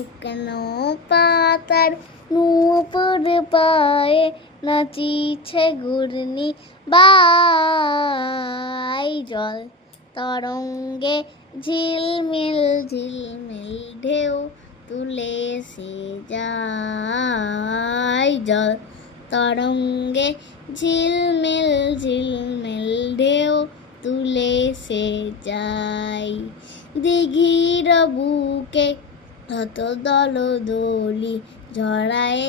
শুকনো পাতার নূপুর পায়ে নাচিছে ঘূর্ণি বাই জল তরঙ্গে ঝিলমিল ঝিলমিল ঢেউ তুলে সে যায় জল তরঙ্গে ঝিলমিল ঝিলমিল ঢেউ তুলে সে যায় দিঘির বুকে কত দলদলি ঝরায়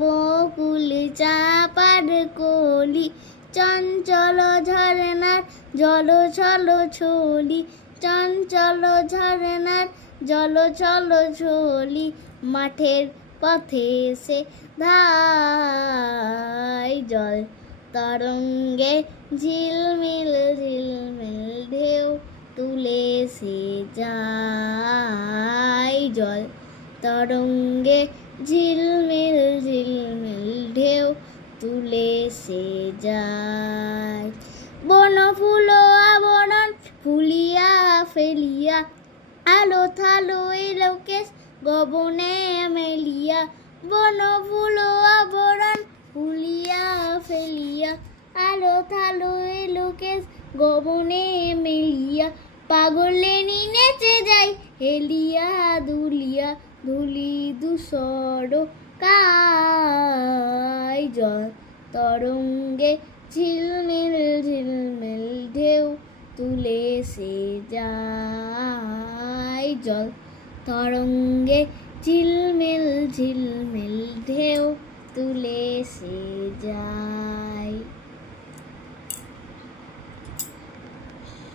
বকুল চাপার কলি চঞ্চল ঝরনার জল ছল ছলি চঞ্চল ঝরনার জল ছল ছলি মাঠের পথে সে ধায় জল তরঙ্গে ঝিলমিল ঝিলমিল ঢেউ তুলে সে যায় জল তরঙ্গে ঝিলমিল ঝিলমিল ঢেউ তুলে সে যায় বন ফুল আবরণ ফুলিয়া ফেলিয়া আলো থালো এলোকেশ গবনে মেলিয়া বন ফুল আবরণ ফুলিয়া ফেলিয়া আলো থালো এলোকেশ গবনে মেলিয়া পাগলেনি নেচে যাই হেলিয়া দুলিয়া ধুলি দুসর কাই জল তরঙ্গে ঝিলমিল ঝিলমিল ঢেউ তুলে সে যায় জল তরঙ্গে ঝিলমিল ঝিলমিল ঢেউ তুলে সে যায়।